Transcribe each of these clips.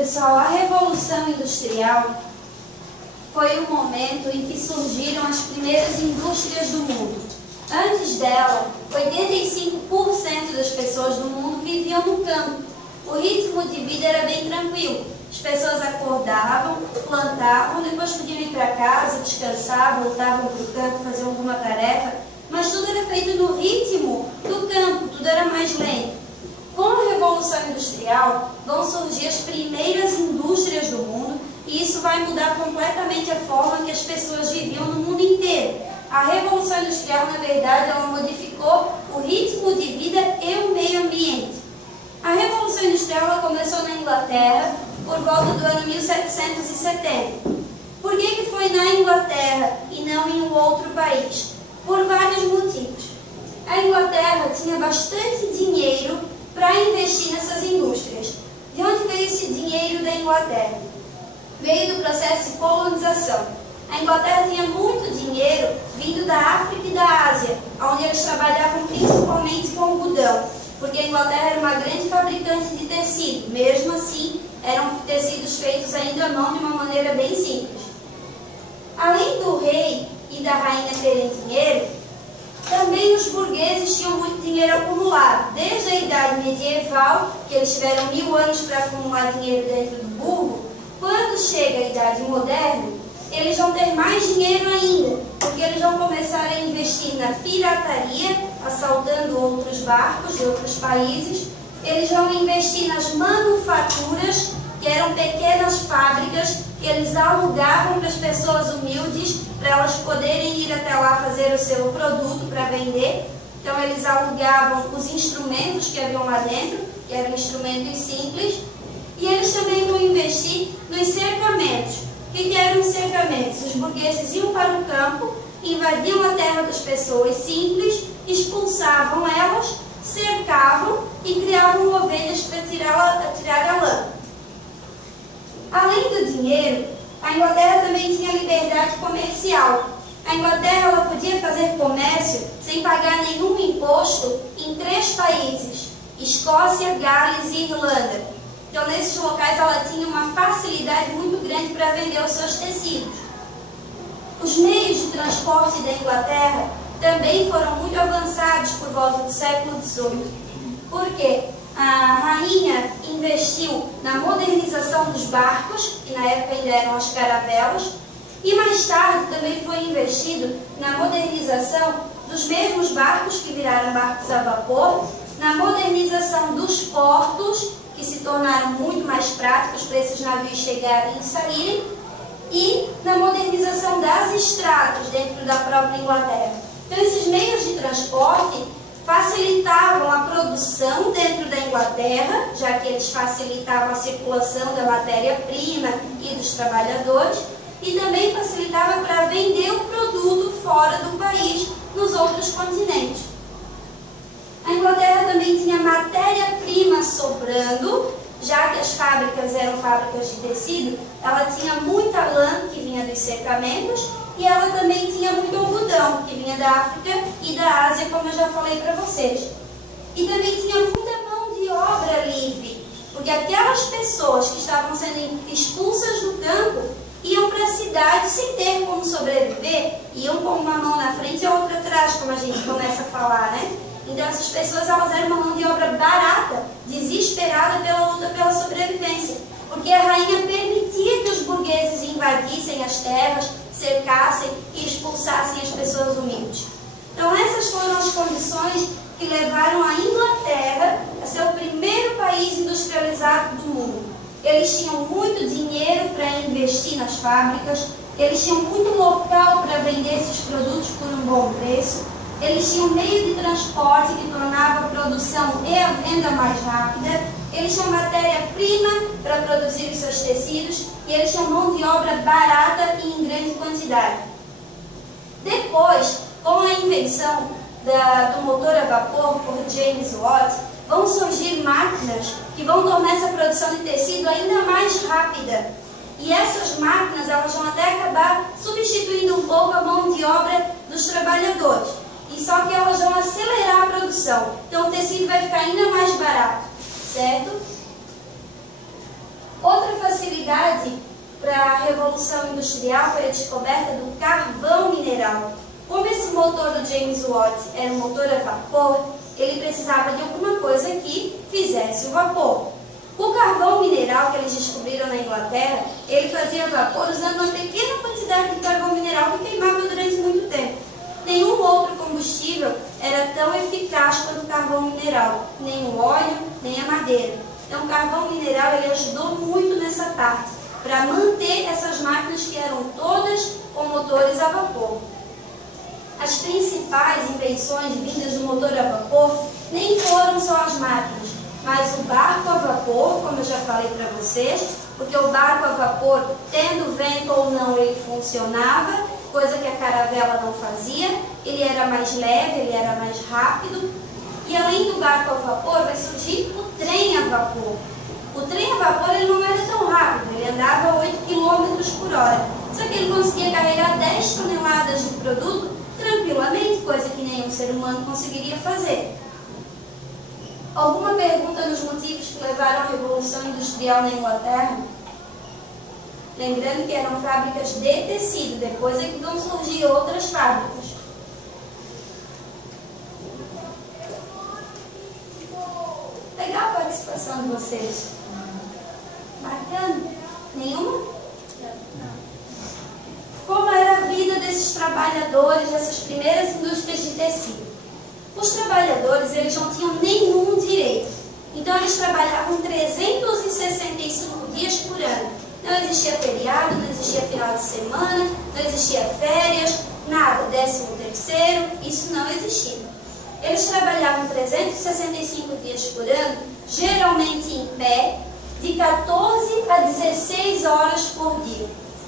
Pessoal, a Revolução Industrial foi o momento em que surgiram as primeiras indústrias do mundo. Antes dela, 85% das pessoas do mundo viviam no campo. O ritmo de vida era bem tranquilo. As pessoas acordavam, plantavam, depois podiam ir para casa, descansavam, voltavam para o campo, faziam alguma tarefa, mas tudo era feito no ritmo do campo, tudo era mais lento. Com a Revolução Industrial, vão surgir as primeiras indústrias do mundo e isso vai mudar completamente a forma que as pessoas viviam no mundo inteiro. A Revolução Industrial, na verdade, ela modificou o ritmo de vida e o meio ambiente. A Revolução Industrial ela começou na Inglaterra por volta do ano 1770. Por que foi na Inglaterra e não em um outro país? Por vários motivos. A Inglaterra tinha bastante dinheiro para investir nessas indústrias. De onde veio esse dinheiro da Inglaterra? Veio do processo de colonização. A Inglaterra tinha muito dinheiro vindo da África e da Ásia, onde eles trabalhavam principalmente com algodão, porque a Inglaterra era uma grande fabricante de tecido. Mesmo assim, eram tecidos feitos ainda à mão de uma maneira bem simples. Além do rei e da rainha terem dinheiro, também os burgueses tinham muito dinheiro acumulado. Desde a idade medieval, que eles tiveram 1000 anos para acumular dinheiro dentro do burgo, quando chega a idade moderna, eles vão ter mais dinheiro ainda, porque eles vão começar a investir na pirataria, assaltando outros barcos de outros países. Eles vão investir nas manufaturas, que eram pequenas fábricas que eles alugavam para as pessoas humildes, para elas poderem ir até lá fazer o seu produto para vender. Então eles alugavam os instrumentos que haviam lá dentro, que eram instrumentos simples, e eles também vão investir nos cercamentos. O que eram os cercamentos? Os burgueses iam para o campo, invadiam a terra das pessoas simples, expulsavam elas, cercavam e criavam ovelhas para tirar a lã. Além do dinheiro, a Inglaterra também tinha liberdade comercial. A Inglaterra ela podia fazer comércio sem pagar nenhum imposto em 3 países: Escócia, Gales e Irlanda. Então, nesses locais, ela tinha uma facilidade muito grande para vender os seus tecidos. Os meios de transporte da Inglaterra também foram muito avançados por volta do século XVIII. Por quê? A rainha investiu na modernização dos barcos, que na época ainda eram as caravelas, e mais tarde também foi investido na modernização dos mesmos barcos que viraram barcos a vapor, na modernização dos portos, que se tornaram muito mais práticos para esses navios chegarem e saírem, e na modernização das estradas dentro da própria Inglaterra. Então, esses meios de transporte facilitavam a produção dentro da Inglaterra, já que eles facilitavam a circulação da matéria-prima e dos trabalhadores, e também facilitava para vender o produto fora do país, nos outros continentes. A Inglaterra também tinha matéria-prima sobrando, já que as fábricas eram fábricas de tecido, ela tinha muita lã que vinha dos cercamentos e ela também tinha muito algodão que vinha da África e da Ásia, como eu já falei para vocês. E também tinha muita mão de obra livre, porque aquelas pessoas que estavam sendo expulsas do campo iam para a cidade sem ter como sobreviver, iam com uma mão na frente e a outra atrás, como a gente começa a falar, né? Então essas pessoas elas eram uma mão de obra barata, desesperada pela luta pela sobrevivência, porque a rainha permitia que os burgueses invadissem as terras, cercassem e expulsassem as pessoas humildes. Então essas foram as condições que levaram a Inglaterra a ser o primeiro país industrializado do mundo. Eles tinham muito dinheiro para investir nas fábricas, eles tinham muito local para vender esses produtos por um bom preço, eles tinham meio de transporte que tornava a produção e a venda mais rápida, eles tinham matéria-prima para produzir os seus tecidos e eles tinham mão de obra barata e em grande quantidade. Depois, com a invenção do motor a vapor por James Watt, vão surgir máquinas que vão tornar essa produção de tecido ainda mais rápida. E essas máquinas elas vão até acabar substituindo um pouco a mão de obra dos trabalhadores. E só que elas vão acelerar a produção. Então o tecido vai ficar ainda mais barato, certo? Outra Revolução Industrial foi a descoberta do carvão mineral. Como esse motor do James Watt era um motor a vapor, ele precisava de alguma coisa que fizesse o vapor. O carvão mineral que eles descobriram na Inglaterra, ele fazia vapor usando uma pequena quantidade de carvão mineral que queimava durante muito tempo. Nenhum outro combustível era tão eficaz quanto o carvão mineral, nem o óleo, nem a madeira. Então o carvão mineral ele ajudou muito nessa parte, para manter essas máquinas que eram todas com motores a vapor. As principais invenções vindas do motor a vapor nem foram só as máquinas, mas o barco a vapor, como eu já falei para vocês, porque o barco a vapor, tendo vento ou não, ele funcionava, coisa que a caravela não fazia, ele era mais leve, ele era mais rápido, e além do barco a vapor vai surgir o trem a vapor. O trem a vapor ele não era tão rápido, ele andava 8 km por hora, só que ele conseguia carregar 10 toneladas de produto tranquilamente, coisa que nenhum ser humano conseguiria fazer. Alguma pergunta nos motivos que levaram à Revolução Industrial na Inglaterra? Lembrando que eram fábricas de tecido, depois é que vão surgir outras fábricas. Legal a participação de vocês. Bacana? Nenhuma? Não. Como era a vida desses trabalhadores, dessas primeiras indústrias de tecido? Os trabalhadores, eles não tinham nenhum direito. Então, eles trabalhavam 365 dias por ano. Não existia feriado, não existia final de semana, não existia férias, nada, 13º, isso não existia. Eles trabalhavam 365 dias por ano, geralmente em pé, de 14 a 16 horas por dia.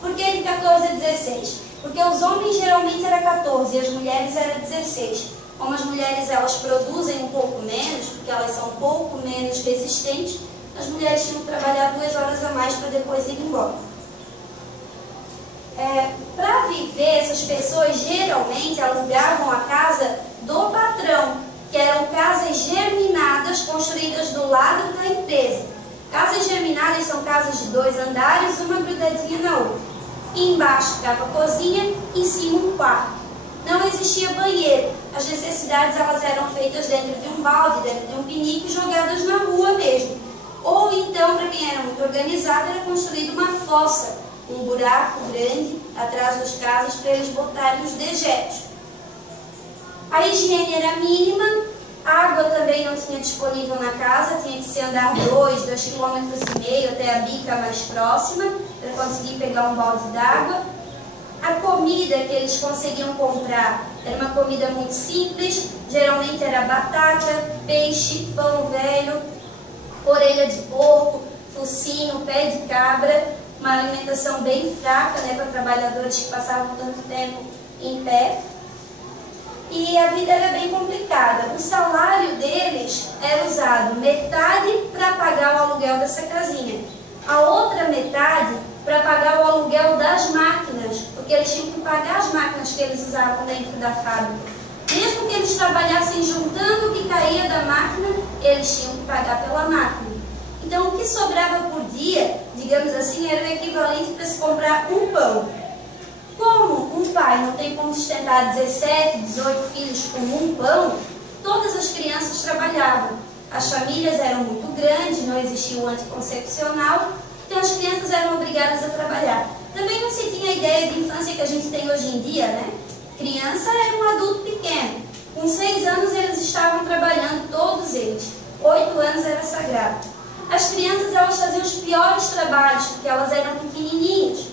Por que de 14 a 16? Porque os homens geralmente eram 14 e as mulheres eram 16. Como as mulheres elas produzem um pouco menos, porque elas são um pouco menos resistentes, as mulheres tinham que trabalhar 2 horas a mais para depois ir embora. Para viver, essas pessoas geralmente alugavam a casa do patrão, que eram casas germinadas construídas do lado da empresa. Casas germinadas são casas de 2 andares, uma grudadinha na outra. E embaixo ficava a cozinha, em cima um quarto. Não existia banheiro. As necessidades elas eram feitas dentro de um balde, dentro de um pinico, jogadas na rua mesmo. Ou então, para quem era muito organizado, era construída uma fossa, um buraco grande atrás das casas para eles botarem os dejetos. A higiene era mínima, a água também não tinha disponível na casa, tinha que se andar 2,5 km até a bica mais próxima para conseguir pegar um balde d'água. A comida que eles conseguiam comprar era uma comida muito simples, geralmente era batata, peixe, pão velho, orelha de porco, focinho, pé de cabra, uma alimentação bem fraca, né, para trabalhadores que passavam tanto tempo em pé. E a vida era bem complicada. O salário deles era usado metade para pagar o aluguel dessa casinha, a outra metade para pagar o aluguel das máquinas, porque eles tinham que pagar as máquinas que eles usavam dentro da fábrica. Mesmo que eles trabalhassem juntando o que caía da máquina, eles tinham que pagar pela máquina. Então, o que sobrava por dia, digamos assim, era o equivalente para se comprar um pão. Como um pai não tem como sustentar 17, 18 filhos com um pão, todas as crianças trabalhavam. As famílias eram muito grandes, não existia o anticoncepcional, então as crianças eram obrigadas a trabalhar. Também não se tinha a ideia de infância que a gente tem hoje em dia, né? Criança era um adulto pequeno. Com 6 anos eles estavam trabalhando, todos eles. 8 anos era sagrado. As crianças elas faziam os piores trabalhos, porque elas eram pequenininhas.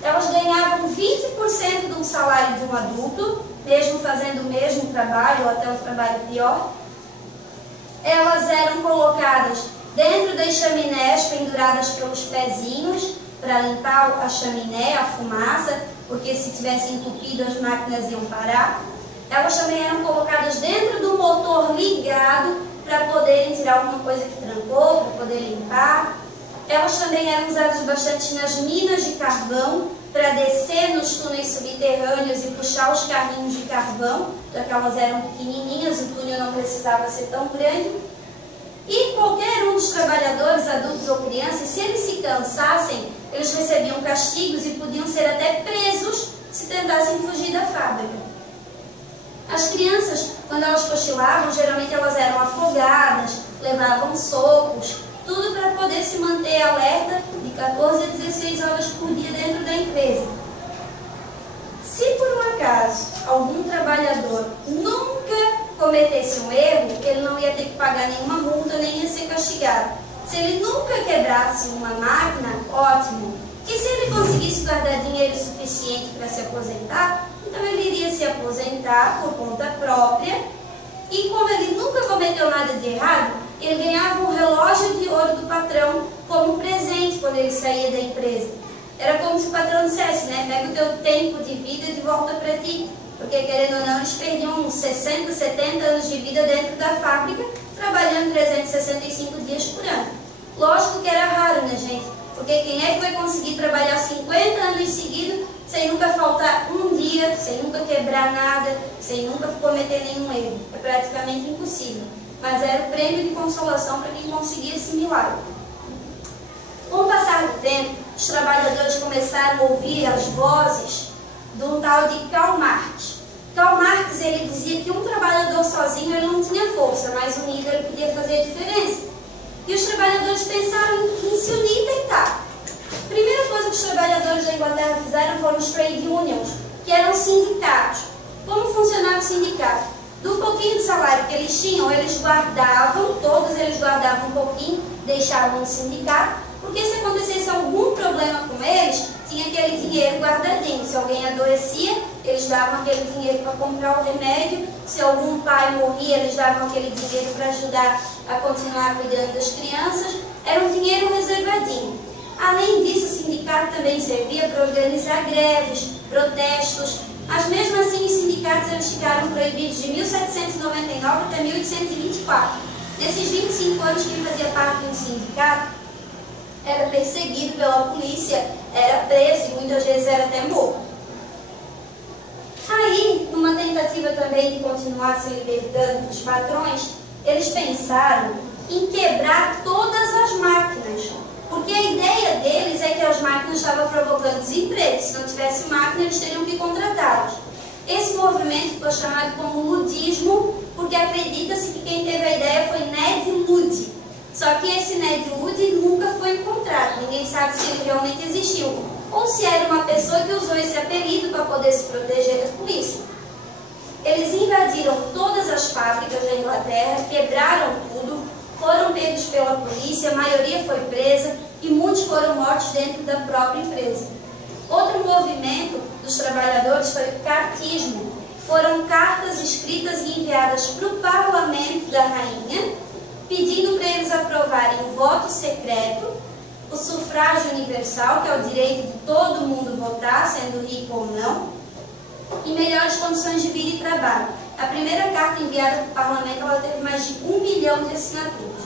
Elas ganhavam 20% do salário de um adulto, mesmo fazendo o mesmo trabalho ou até um trabalho pior. Elas eram colocadas dentro das chaminés, penduradas pelos pezinhos, para limpar a chaminé, a fumaça, porque se tivesse entupido as máquinas iam parar. Elas também eram colocadas dentro do motor ligado, para poderem tirar alguma coisa que trancou, para poder limpar. Elas também eram usadas bastante nas minas de carvão, para descer nos túneis subterrâneos e puxar os carrinhos de carvão, já que elas eram pequenininhas, o túnel não precisava ser tão grande. E qualquer um os trabalhadores, adultos ou crianças, se eles se cansassem, eles recebiam castigos e podiam ser até presos se tentassem fugir da fábrica. As crianças, quando elas cochilavam, geralmente elas eram afogadas, levavam socos, tudo para poder se manter alerta de 14 a 16 horas por dia dentro da empresa. Se por um acaso algum trabalhador nunca cometesse um erro, ele não ia ter que pagar nenhuma multa, nem ia ser castigado. Se ele nunca quebrasse uma máquina, ótimo. E se ele conseguisse guardar dinheiro suficiente para se aposentar, então ele iria se aposentar por conta própria. E como ele nunca cometeu nada de errado, ele ganhava um relógio de ouro do patrão como presente quando ele saía da empresa. Era como se o patrão dissesse, né? Pega o teu tempo de vida de volta para ti. Porque, querendo ou não, eles perdiam uns 60, 70 anos de vida dentro da fábrica, trabalhando 365 dias por ano. Lógico que era raro, né, gente? Porque quem é que vai conseguir trabalhar 50 anos seguidos sem nunca faltar um dia, sem nunca quebrar nada, sem nunca cometer nenhum erro? É praticamente impossível. Mas era o prêmio de consolação para quem conseguia esse milagre. Com o passar do tempo, os trabalhadores começaram a ouvir as vozes de um tal de Karl Marx. Karl Marx, ele dizia que um trabalhador sozinho ele não tinha força, mas unido ele podia fazer a diferença. E os trabalhadores pensaram em se unir e tentar. A primeira coisa que os trabalhadores da Inglaterra fizeram foram os trade unions, que eram sindicatos. Como funcionava o sindicato? Do pouquinho de salário que eles tinham, eles guardavam, todos eles guardavam um pouquinho, deixavam no sindicato, porque se acontecesse algum problema com eles, tinha aquele dinheiro guardadinho. Se alguém adoecia, eles davam aquele dinheiro para comprar o remédio. Se algum pai morria, eles davam aquele dinheiro para ajudar a continuar cuidando das crianças. Era um dinheiro reservadinho. Além disso, o sindicato também servia para organizar greves, protestos. Mas mesmo assim, os sindicatos eles ficaram proibidos de 1799 até 1824. Nesses 25 anos, quem fazia parte de um sindicato era perseguido pela polícia, era preso e muitas vezes era até morto. Aí, numa tentativa também de continuar se libertando dos patrões, eles pensaram em quebrar todas as máquinas, porque a ideia deles é que as máquinas estavam provocando desemprego. Se não tivesse máquina, eles teriam que contratá-las. Esse movimento ficou chamado como ludismo, porque acredita-se que quem teve a ideia foi Ned Ludd. Só que esse Ned Ludd nunca foi encontrado, ninguém sabe se ele realmente existiu, ou se era uma pessoa que usou esse apelido para poder se proteger da polícia. Eles invadiram todas as fábricas da Inglaterra, quebraram tudo, foram pegos pela polícia, a maioria foi presa e muitos foram mortos dentro da própria empresa. Outro movimento dos trabalhadores foi o cartismo. Foram cartas escritas e enviadas para o parlamento da rainha, pedindo para eles aprovarem o voto secreto, o sufrágio universal, que é o direito de todo mundo votar, sendo rico ou não, e melhores condições de vida e trabalho. A primeira carta enviada para o parlamento ela teve mais de 1 milhão de assinaturas.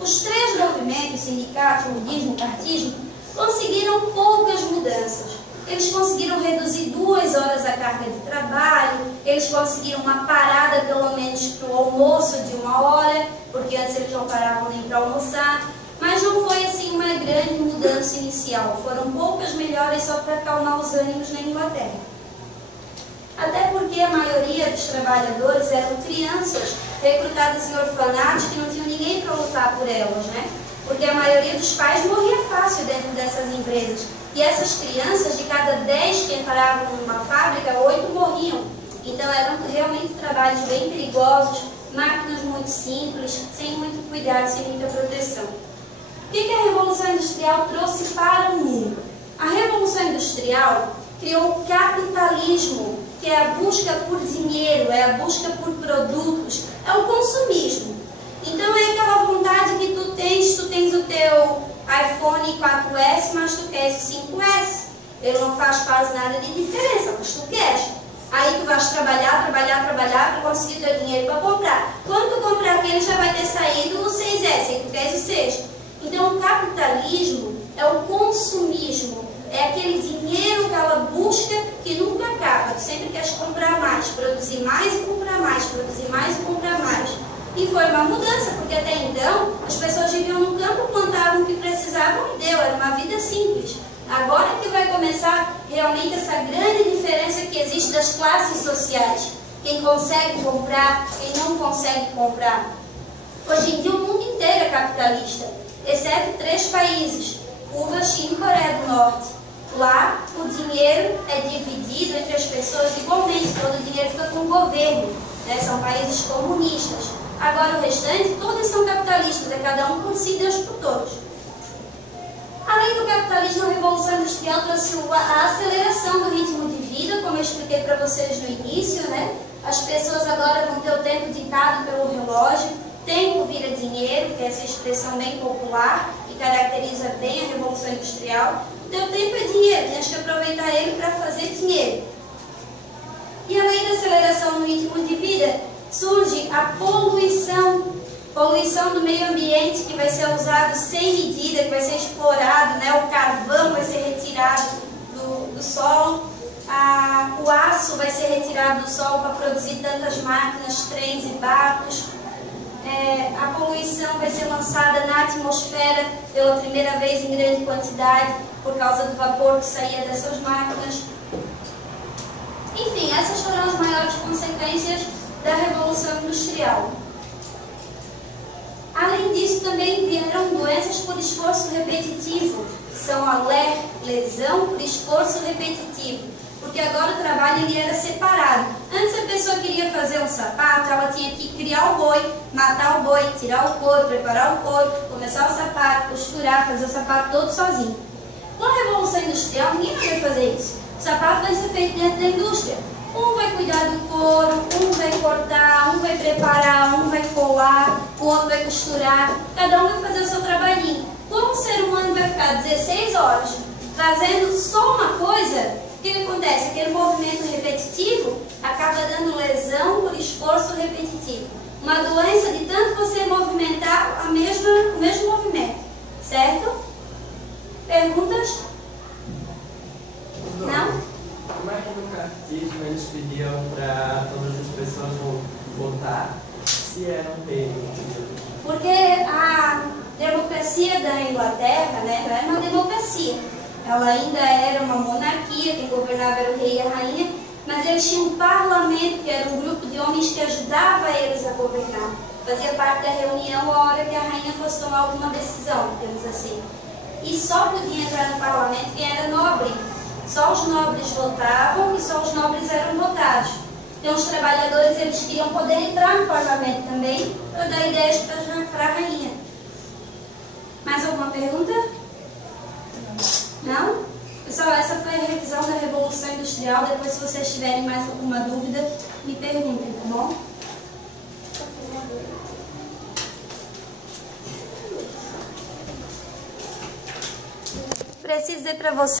Os três movimentos, sindicato, ludismo e cartismo, conseguiram poucas mudanças. Eles conseguiram reduzir 2 horas a carga de trabalho, eles conseguiram uma parada pelo menos para o almoço de 1 hora, porque antes eles não paravam nem para almoçar, mas não foi assim uma grande mudança inicial, foram poucas melhoras só para acalmar os ânimos na Inglaterra. Até porque a maioria dos trabalhadores eram crianças recrutadas em orfanatos que não tinham ninguém para lutar por elas, né? Porque a maioria dos pais morria fácil dentro dessas empresas. E essas crianças, de cada 10 que entravam numa fábrica, 8 morriam. Então eram realmente trabalhos bem perigosos, máquinas muito simples, sem muito cuidado, sem muita proteção. O que a Revolução Industrial trouxe para o mundo? A Revolução Industrial criou o capitalismo, que é a busca por dinheiro, é a busca por produtos, é o consumismo. Então é aquela vontade que tu tens o teu iPhone 4S, mas tu queres o 5S. Ele não faz quase nada de diferença, mas tu queres. Aí tu vais trabalhar para conseguir teu dinheiro para comprar. Quando tu comprar aquele, já vai ter saído o 6S, aí tu queres o 6. Então o capitalismo é o consumismo, é aquele dinheiro, aquela busca que nunca acaba. Tu sempre queres comprar mais, produzir mais e comprar mais, produzir mais e comprar mais. E foi uma mudança, porque até então as pessoas viviam num era uma vida simples. Agora que vai começar realmente essa grande diferença que existe das classes sociais. Quem consegue comprar, quem não consegue comprar. Hoje em dia o mundo inteiro é capitalista, exceto 3 países, Cuba, China e Coreia do Norte. Lá o dinheiro é dividido entre as pessoas igualmente, todo o dinheiro fica com o governo, né? São países comunistas. Agora o restante, todos são capitalistas, é cada um por si, Deus por todos. Além do capitalismo, a Revolução Industrial trouxe a aceleração do ritmo de vida, como eu expliquei para vocês no início, né? As pessoas agora vão ter o tempo ditado pelo relógio, tempo vira dinheiro, que é essa expressão bem popular, que caracteriza bem a Revolução Industrial. O teu tempo é dinheiro, tens que aproveitar ele para fazer dinheiro. E além da aceleração no ritmo de vida, surge a poluição. Poluição do meio ambiente, que vai ser usado sem medida, que vai ser explorado, né? O carvão vai ser retirado do solo, o aço vai ser retirado do solo para produzir tantas máquinas, trens e barcos. A poluição vai ser lançada na atmosfera pela primeira vez em grande quantidade, por causa do vapor que saía dessas máquinas. Enfim, essas foram as maiores consequências da Revolução Industrial. Além disso, também vieram doenças por esforço repetitivo, que são a lesão por esforço repetitivo, porque agora o trabalho ele era separado. Antes a pessoa queria fazer um sapato, ela tinha que criar o boi, matar o boi, tirar o couro, preparar o couro, começar o sapato, costurar, fazer o sapato todo sozinho. Com a Revolução Industrial, ninguém vai fazer isso. O sapato vai ser feito dentro da indústria. Um vai cuidar do couro, um vai cortar, um vai preparar, um vai colar, o outro vai costurar. Cada um vai fazer o seu trabalhinho. Como o ser humano vai ficar 16 horas fazendo só uma coisa, o que acontece? Aquele movimento repetitivo acaba dando lesão por esforço repetitivo. Uma doença de tanto você movimentar o mesmo movimento. Certo? Perguntas? Não? Como é que no cartismo eles pediam para todas as pessoas votar se eram negros? Porque a democracia da Inglaterra, né, não era uma democracia. Ela ainda era uma monarquia, quem governava era o rei e a rainha, mas eles tinham um parlamento, que era um grupo de homens que ajudava eles a governar. Fazia parte da reunião a hora que a rainha fosse tomar alguma decisão, digamos assim. E só podia entrar no parlamento quem era nobre. Só os nobres votavam e só os nobres eram votados. Então os trabalhadores eles queriam poder entrar no parlamento também para dar ideias para a rainha. Mais alguma pergunta? Não? Pessoal, essa foi a revisão da Revolução Industrial. Depois, se vocês tiverem mais alguma dúvida, me perguntem, tá bom? Preciso dizer para vocês